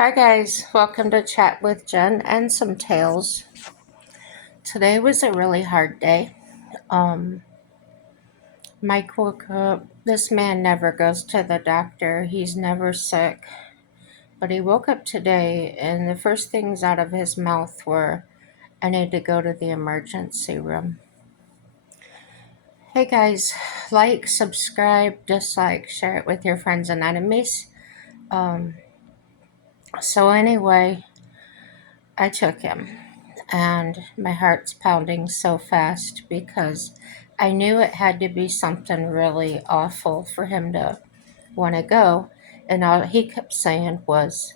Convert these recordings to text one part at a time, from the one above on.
Hi guys, welcome to Chat with Jen and some tales. Today was a really hard day. Um, Mike woke up. This man never goes to the doctor. He's never sick. But he woke up today and the first things out of his mouth were, I need to go to the emergency room. Hey guys, like, subscribe, dislike, share it with your friends and enemies. Um, so anyway, I took him. And my heart's pounding so fast because I knew it had to be something really awful for him to want to go. And all he kept saying was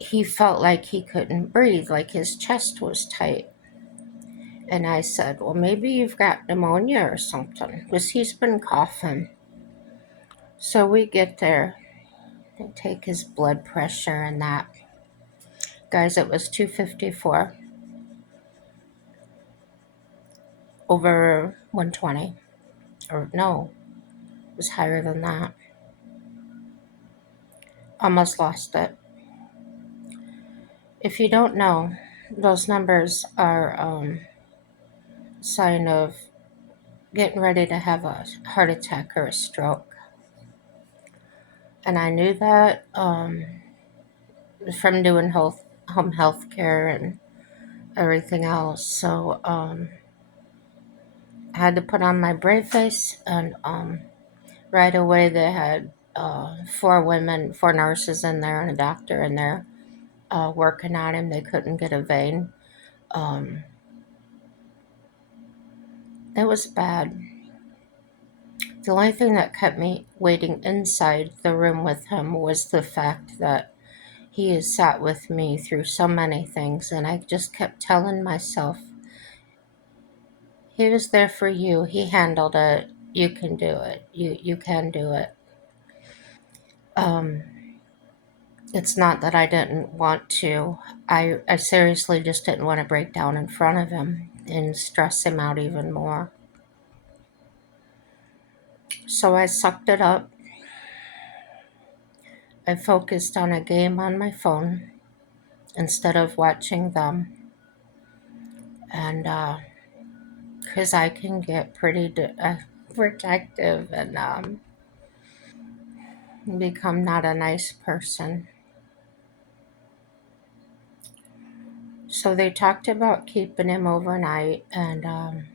he felt like he couldn't breathe, like his chest was tight. And I said, well, maybe you've got pneumonia or something because he's been coughing. So we get there and take his blood pressure and that. Guys, it was 254 over 120. Or no, it was higher than that. Almost lost it. If you don't know, those numbers are a sign of getting ready to have a heart attack or a stroke. And I knew that from doing home health care and everything else. So I had to put on my brave face, and right away they had four nurses in there and a doctor in there working on him. They couldn't get a vein. Um, it was bad. The only thing that kept me waiting inside the room with him was the fact that he has sat with me through so many things, and I just kept telling myself, he was there for you, he handled it, you can do it, you can do it. Um, it's not that I didn't want to. I seriously just didn't want to break down in front of him and stress him out even more. So I sucked it up. I focused on a game on my phone instead of watching them. And because I can get pretty protective and become not a nice person. So they talked about keeping him overnight, and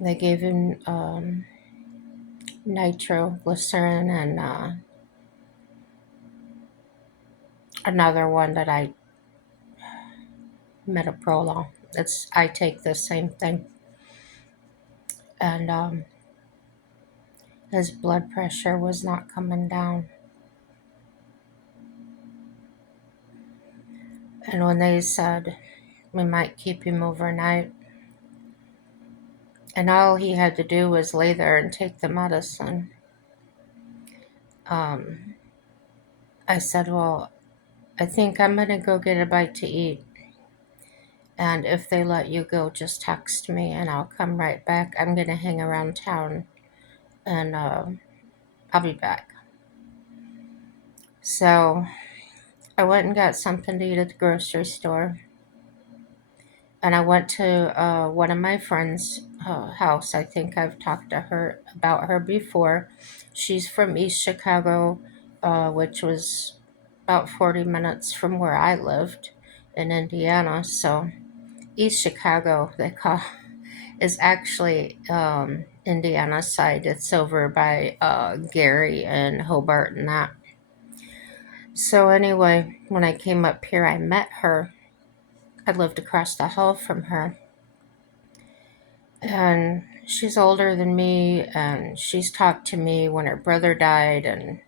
they gave him nitroglycerin and another one that I metoprolol. I take the same thing, and his blood pressure was not coming down. And when they said we might keep him overnight, and all he had to do was lay there and take the medicine. Um, I said, well, I think I'm going to go get a bite to eat. And if they let you go, just text me and I'll come right back. I'm going to hang around town and I'll be back. So I went and got something to eat at the grocery store. And I went to one of my friends' house. I think I've talked to her about her before. She's from East Chicago, which was about 40 minutes from where I lived in Indiana. So East Chicago, they call, is actually Indiana side. It's over by Gary and Hobart and that. So anyway, when I came up here, I met her. I lived across the hall from her. And she's older than me, and she's talked to me when her brother died, and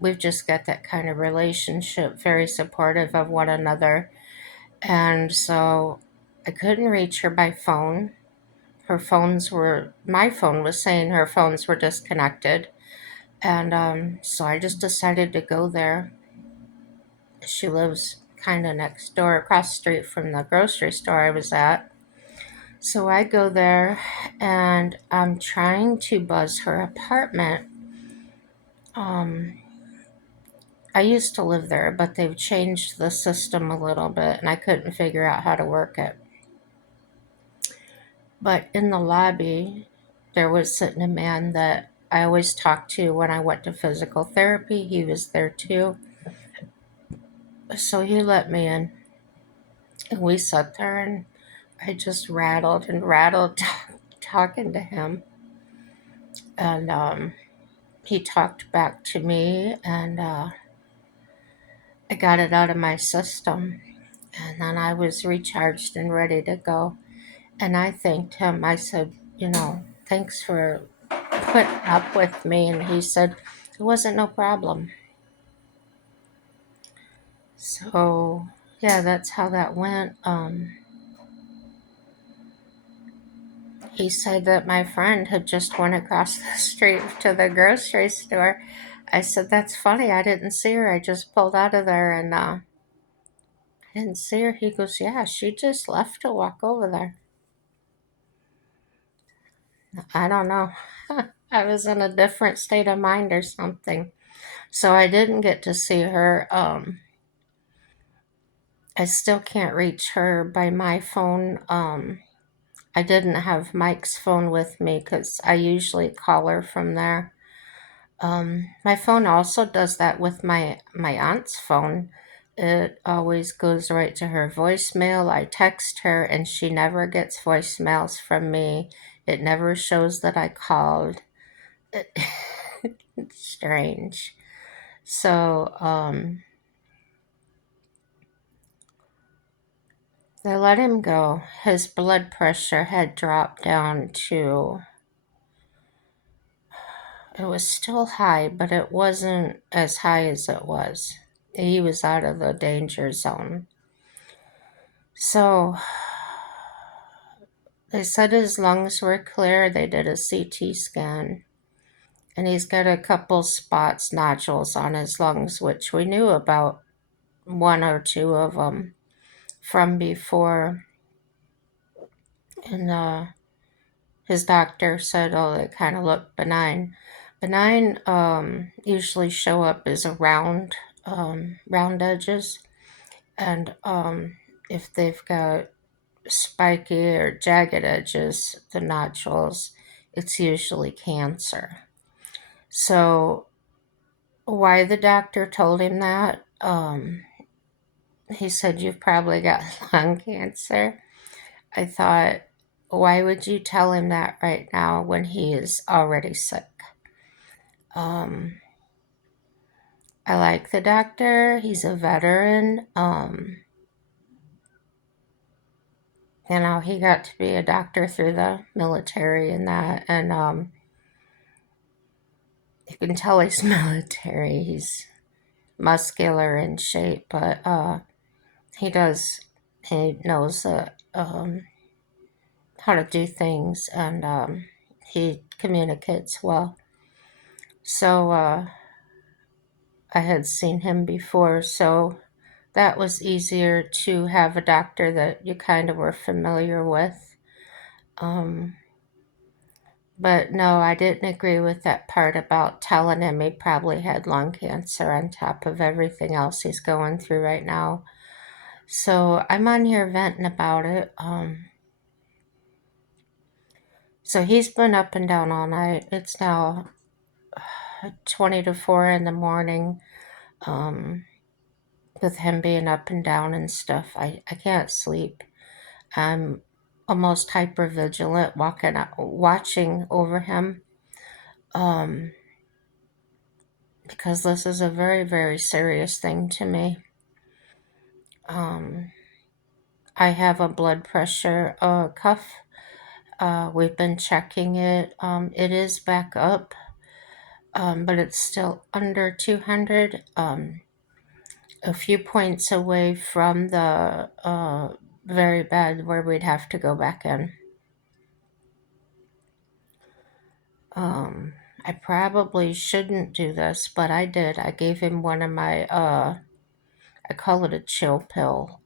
we've just got that kind of relationship, very supportive of one another. And so I couldn't reach her by phone. My phone was saying her phones were disconnected. And so I just decided to go there. She lives kind of next door, across the street from the grocery store I was at. So I go there and I'm trying to buzz her apartment. Um, I used to live there, but they've changed the system a little bit and I couldn't figure out how to work it. But in the lobby, there was sitting a man that I always talked to when I went to physical therapy. He was there too. So he let me in and we sat there and I just rattled and rattled talking to him. And he talked back to me and I got it out of my system. And then I was recharged and ready to go. And I thanked him. I said, thanks for putting up with me. And he said, it wasn't no problem. So, yeah, that's how that went. He said that my friend had just went across the street to the grocery store. I said, that's funny. I didn't see her. I just pulled out of there and I didn't see her. He goes, yeah, she just left to walk over there. I don't know. I was in a different state of mind or something. So I didn't get to see her. I still can't reach her by my phone. I didn't have Mike's phone with me because I usually call her from there. My phone also does that with my aunt's phone. It always goes right to her voicemail. I text her and she never gets voicemails from me. It never shows that I called. It, it's strange. So, they let him go. His blood pressure had dropped down to, it was still high, but it wasn't as high as it was. He was out of the danger zone. So they said his lungs were clear. They did a CT scan. And he's got a couple spots, nodules on his lungs, which we knew about one or two of them from before. And his doctor said, oh, they kind of look benign. Benign usually show up as a round edges. And if they've got spiky or jagged edges, the nodules, it's usually cancer. So, why the doctor told him that? He said, you've probably got lung cancer. I thought, why would you tell him that right now when he is already sick? Um, I like the doctor. He's a veteran. He got to be a doctor through the military and that. And you can tell he's military. He's muscular in shape, but he knows how to do things and he communicates well. So I had seen him before, so that was easier to have a doctor that you kind of were familiar with. Um, but no, I didn't agree with that part about telling him he probably had lung cancer on top of everything else he's going through right now. So I'm on here venting about it. So he's been up and down all night. It's now 20 to 4 in the morning. Um, with him being up and down and stuff, I can't sleep. I'm almost hyper vigilant watching over him. Um, because this is a very, very serious thing to me. Um, I have a blood pressure cuff. We've been checking it. It is back up, but it's still under 200. A few points away from the very bad where we'd have to go back in. I probably shouldn't do this, but I did. I gave him one of my, I call it a chill pill.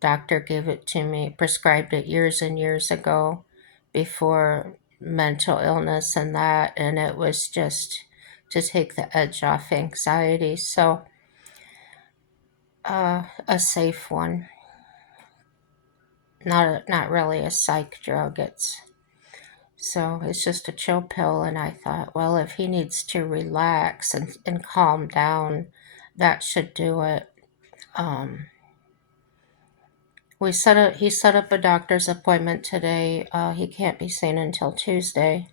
Doctor gave it to me, prescribed it years and years ago before mental illness and that, and it was just to take the edge off anxiety. So, a safe one, not really a psych drug. It's just a chill pill. And I thought, well, if he needs to relax and calm down, that should do it. Um, he set up a doctor's appointment today. He can't be seen until Tuesday.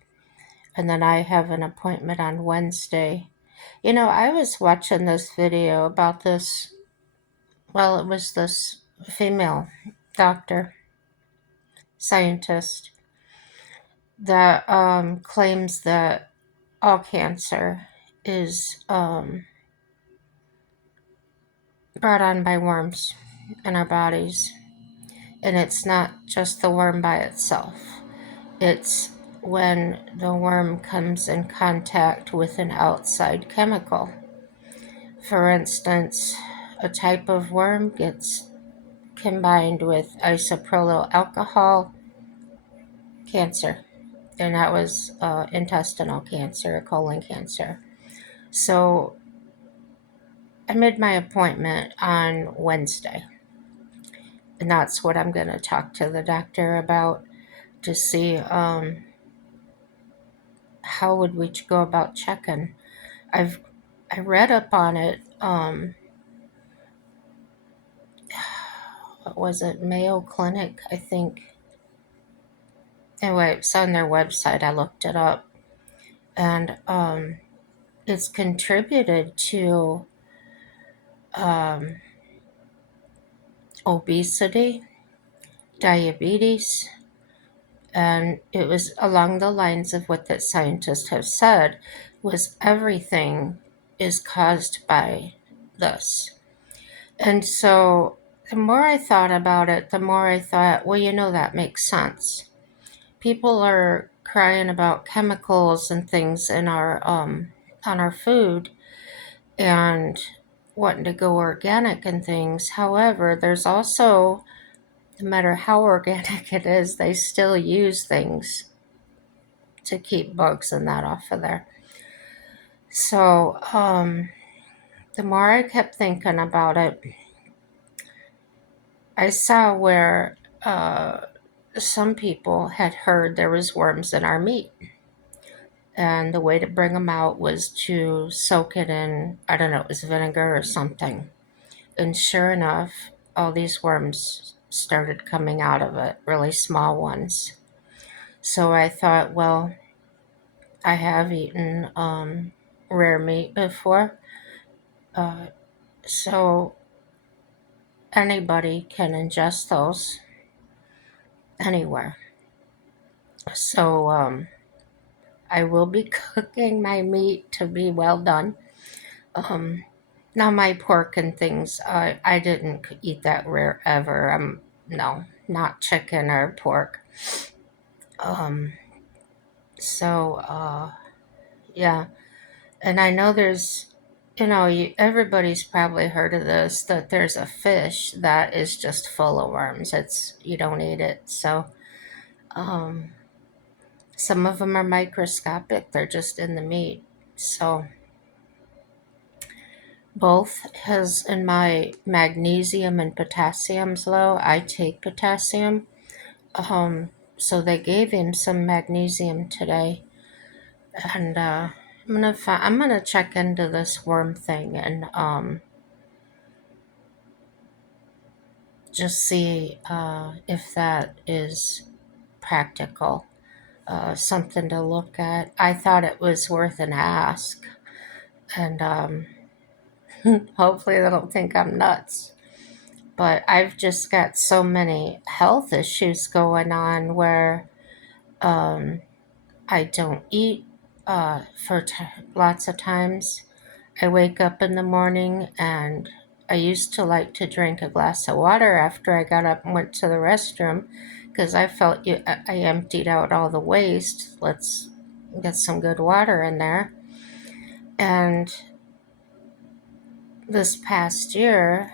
And then I have an appointment on Wednesday. I was watching this video about this. Well, it was this female doctor, scientist, that claims that all cancer is brought on by worms in our bodies. And it's not just the worm by itself, it's when the worm comes in contact with an outside chemical. For instance, a type of worm gets combined with isopropyl alcohol, cancer. And that was intestinal cancer, colon cancer. So I made my appointment on Wednesday. And that's what I'm going to talk to the doctor about, to see how would we go about checking. I read up on it. What was it? Mayo Clinic, I think. Anyway, it's on their website. I looked it up, and it's contributed to um, obesity, diabetes, and it was along the lines of what the scientists have said, was everything is caused by this. And so the more I thought about it, the more I thought, well, that makes sense. People are crying about chemicals and things in our on our food and wanting to go organic and things. However, there's also, no matter how organic it is, they still use things to keep bugs and that off of there. So the more I kept thinking about it, I saw where some people had heard there was worms in our meat. And the way to bring them out was to soak it in, I don't know, it was vinegar or something. And sure enough, all these worms started coming out of it, really small ones. So I thought, well, I have eaten rare meat before. Uh, so anybody can ingest those anywhere. So I will be cooking my meat to be well done. Um, Now my pork and things, I didn't eat that rare ever. No, not chicken or pork. Um, so yeah, and I know there's, everybody's probably heard of this, that there's a fish that is just full of worms. You don't eat it. So um, some of them are microscopic. They're just in the meat. So both has in my magnesium and potassium's low. I take potassium. So they gave him some magnesium today, and I'm gonna check into this worm thing and just see if that is practical, something to look at. I thought it was worth an ask, and hopefully they don't think I'm nuts. But I've just got so many health issues going on where um, I don't eat lots of times. I wake up in the morning and I used to like to drink a glass of water after I got up and went to the restroom because I felt I emptied out all the waste. Let's get some good water in there. And this past year,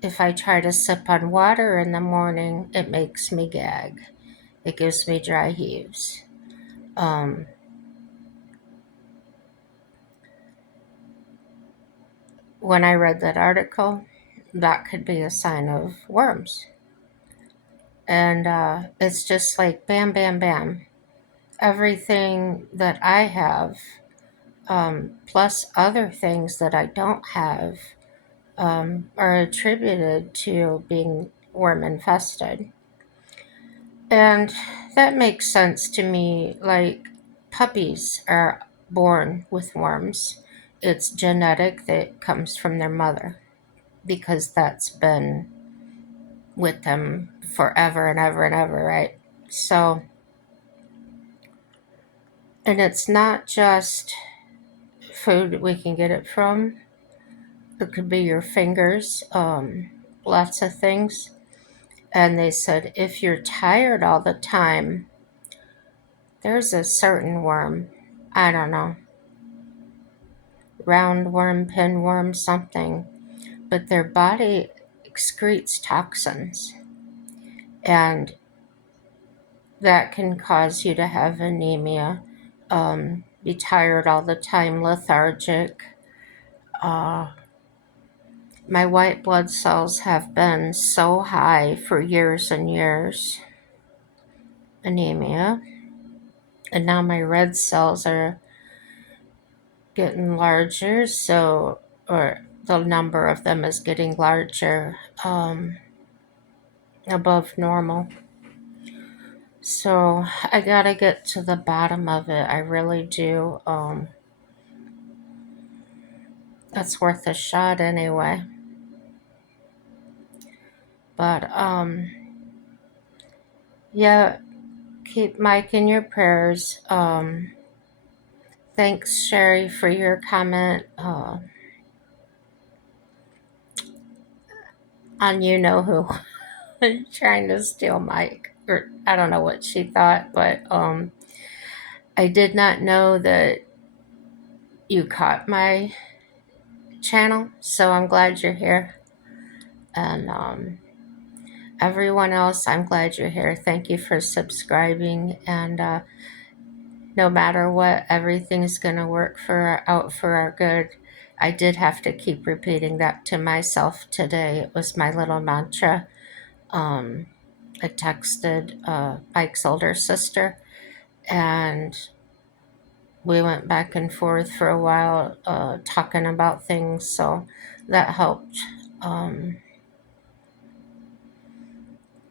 if I try to sip on water in the morning, it makes me gag. It gives me dry heaves. Um, when I read that article, that could be a sign of worms. And it's just like bam, bam, bam. Everything that I have, plus other things that I don't have, are attributed to being worm infested. And that makes sense to me. Like, puppies are born with worms, it's genetic, that comes from their mother because that's been with them forever and ever and ever, right? So, and it's not just food we can get it from, it could be your fingers, lots of things. And they said if you're tired all the time, there's a certain worm, I don't know, roundworm, pinworm, something, but their body excretes toxins, and that can cause you to have anemia, be tired all the time, lethargic. Uh, my white blood cells have been so high for years and years, anemia, and now my red cells are getting larger, so, or the number of them is getting larger, above normal. So I gotta get to the bottom of it. I really do. That's worth a shot anyway. But yeah, keep Mike in your prayers. Thanks, Sherry, for your comment on you know who trying to steal Mike. Or I don't know what she thought, but I did not know that you caught my channel, so I'm glad you're here. And everyone else, I'm glad you're here. Thank you for subscribing. And no matter what, everything's going to work out for our good. I did have to keep repeating that to myself today. It was my little mantra. Um, I texted Mike's older sister, and we went back and forth for a while talking about things, so that helped. Um,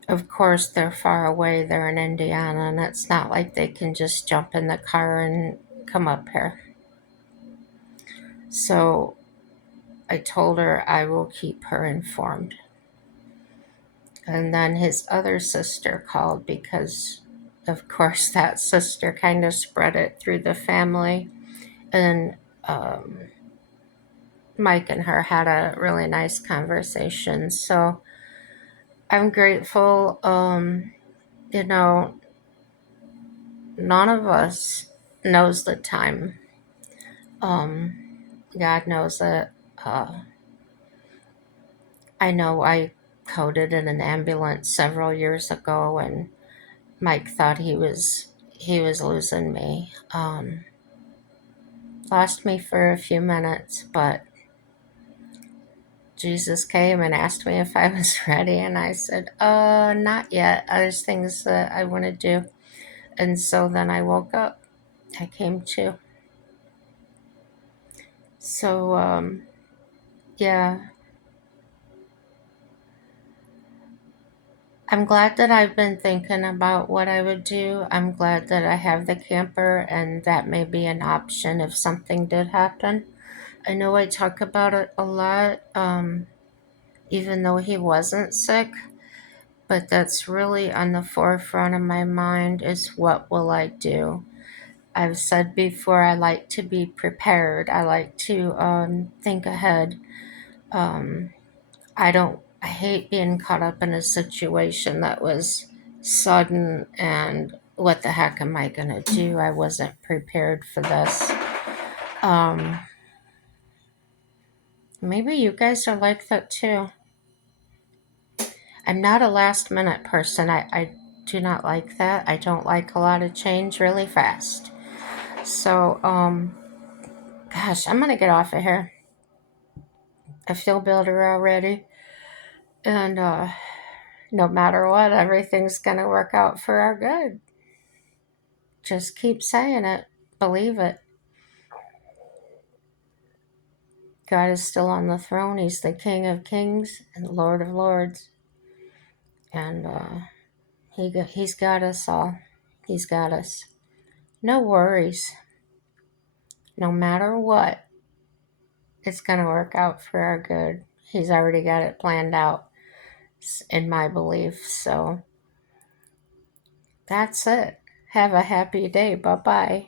of course, they're far away, they're in Indiana, and it's not like they can just jump in the car and come up here. So I told her I will keep her informed. And then his other sister called because, of course, that sister kind of spread it through the family. And um, Mike and her had a really nice conversation. So I'm grateful. You know, none of us knows the time. Um, God knows it. I know I coded in an ambulance several years ago, and Mike thought he was losing me. Lost me for a few minutes, but Jesus came and asked me if I was ready, and I said, not yet. There's things that I want to do. And so then I woke up. I came to. So, yeah, I'm glad that I've been thinking about what I would do. I'm glad that I have the camper, and that may be an option if something did happen. I know I talk about it a lot, even though he wasn't sick, but that's really on the forefront of my mind is what will I do? I've said before, I like to be prepared. I like to think ahead. Um, I hate being caught up in a situation that was sudden and what the heck am I going to do? I wasn't prepared for this. Um, Maybe you guys are like that too. I'm not a last minute person. I do not like that. I don't like a lot of change really fast. So, gosh, I'm going to get off of here. I feel better already. And no matter what, everything's going to work out for our good. Just keep saying it. Believe it. God is still on the throne. He's the King of Kings and the Lord of Lords. And he's got us all. He's got us. No worries. No matter what, it's going to work out for our good. He's already got it planned out, in my belief. So that's it. Have a happy day. Bye bye.